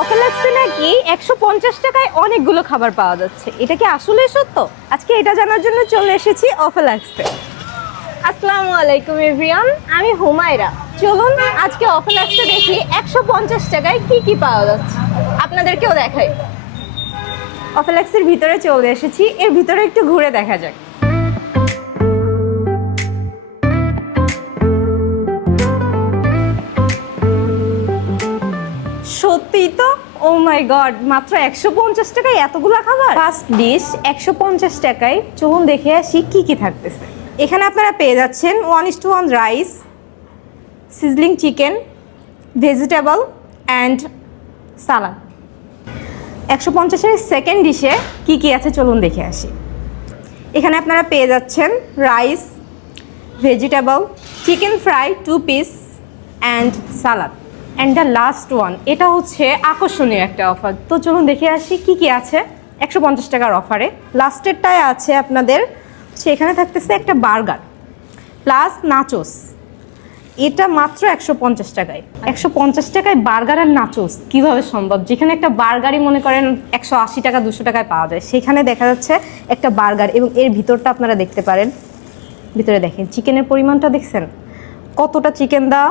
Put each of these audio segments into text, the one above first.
অফেলাক্সে নাকি? একশো পঞ্চাশ টাকায় অনেকগুলো খাবার পাওয়া যাচ্ছে। এটা কি আসলে সত্য? আজকে এটা জানার জন্য চলে এসেছি অফেলাক্সে। আসসালামু আলাইকুম এভরিয়ান আমি হুমায়রা। চলুন আজকে অফেলাক্সে দেখি একশো পঞ্চাশ টাকায় কি কি পাওয়া যাচ্ছে। আপনাদেরকেও দেখাই। অফেলাক্সের ভিতরে চলে এসেছি। এর ভিতরে একটু ঘুরে দেখা যাক। সত্যি তো? ও মাই গড মাত্র একশো পঞ্চাশ টাকায় এতগুলো খাবার? ফার্স্ট ডিশ একশো পঞ্চাশ টাকায়। চলুন দেখে আসি কি কি থাকতেছে। এখানে আপনারা পেয়ে যাচ্ছেন one is to one rice sizzling chicken vegetable and salad একশো পঞ্চাশের সেকেন্ড ডিশে কি কি আছে চলুন দেখে আসি। এখানে আপনারা পেয়ে যাচ্ছেন rice vegetable chicken fry two piece and salad and the last one এটা হচ্ছে আকর্ষণীয় একটা অফার তো চলুন দেখে আসি কি কি আছে একশো পঞ্চাশ টাকার অফারে লাস্টেরটায় আছে আপনাদের সেখানে থাকতেছে একটা বার্গার প্লাস নাচোস এটা মাত্র একশো পঞ্চাশ টাকায়। একশো পঞ্চাশ টাকায় বার্গার আর নাচোস কীভাবে সম্ভব? যেখানে একটা বার্গারই মনে করেন একশো আশি টাকা, দুশো টাকায় পাওয়া যায়, সেখানে দেখা যাচ্ছে একটা বার্গার এবং এর ভিতরটা আপনারা দেখতে পারেন। ভিতরে দেখেন, চিকেনের পরিমাণটা দেখছেন? কতটা চিকেন দেওয়া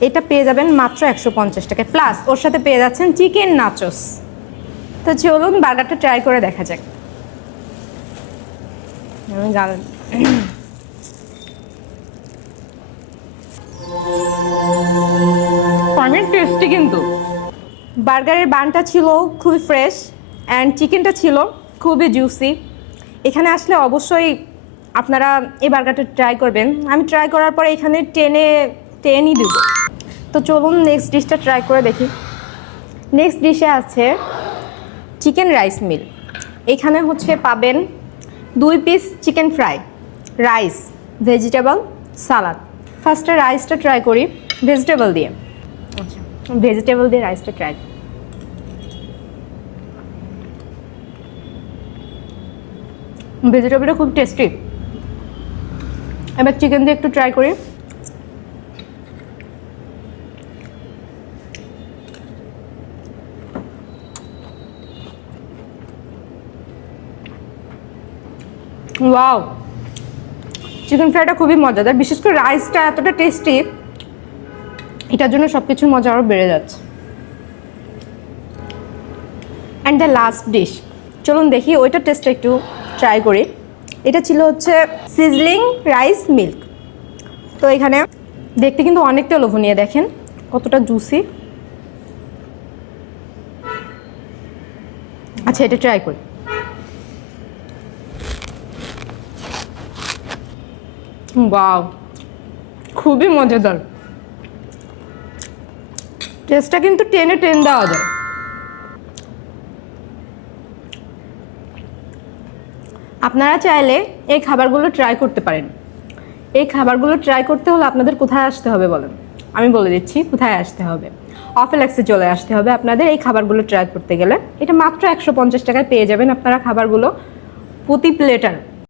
এটা পেয়ে যাবেন মাত্র একশো পঞ্চাশ টাকায়। প্লাস ওর সাথে পেয়ে যাচ্ছেন চিকেন নাচোস তো চলুন বার্গারটা ট্রাই করে দেখা যাক। আমি গাল- অনেক টেস্টি কিন্তু। বার্গারের বানটা ছিল খুবই ফ্রেশ অ্যান্ড চিকেনটা ছিল খুবই জুসি এখানে আসলে অবশ্যই আপনারা এই বার্গারটা ট্রাই করবেন। আমি ট্রাই করার পরে এখানে টেনে টেনই দেব। তো চলুন নেক্সট ডিশটা ট্রাই করে দেখি। নেক্সট ডিশে আছে চিকেন রাইস মিল এখানে হচ্ছে পাবেন দুই piece chicken fry rice vegetable salad ফার্স্টে রাইসটা ট্রাই করি ভেজিটেবল দিয়ে। আচ্ছা। ভেজিটেবল দিয়ে রাইসটা ট্রাই ভেজিটেবলটা খুব টেস্টি এবার চিকেন দিয়ে একটু ট্রাই করি। ওয়াও চিকেন ফ্রাইটা খুবই মজাদার। বিশেষ করে রাইসটা এতটা টেস্টি এটার জন্য সব কিছুর মজা আরও বেড়ে যাচ্ছে। অ্যান্ড দ্য লাস্ট ডিশ চলুন দেখি, ওইটার টেস্টটা একটু ট্রাই করি। এটা ছিল হচ্ছে সিজলিং রাইস মিল্ক তো এখানে দেখতে কিন্তু অনেকটা লোভনীয়, দেখেন কতটা জুসি আচ্ছা এটা ট্রাই করি। বাও খুবই মজাদার। টেস্টটা কিন্তু টেনে টেন দেওয়া যায়। আপনারা চাইলে এই খাবারগুলো ট্রাই করতে পারেন। এই খাবারগুলো ট্রাই করতে হলে আপনাদের কোথায় আসতে হবে বলেন? আমি বলে দিচ্ছি, কোথায় আসতে হবে? অফেলাক্সে চলে আসতে হবে আপনাদের এই খাবারগুলো ট্রাই করতে গেলে। এটা মাত্র একশো পঞ্চাশ টাকায় পেয়ে যাবেন আপনারা খাবারগুলো প্রতি প্লেটার।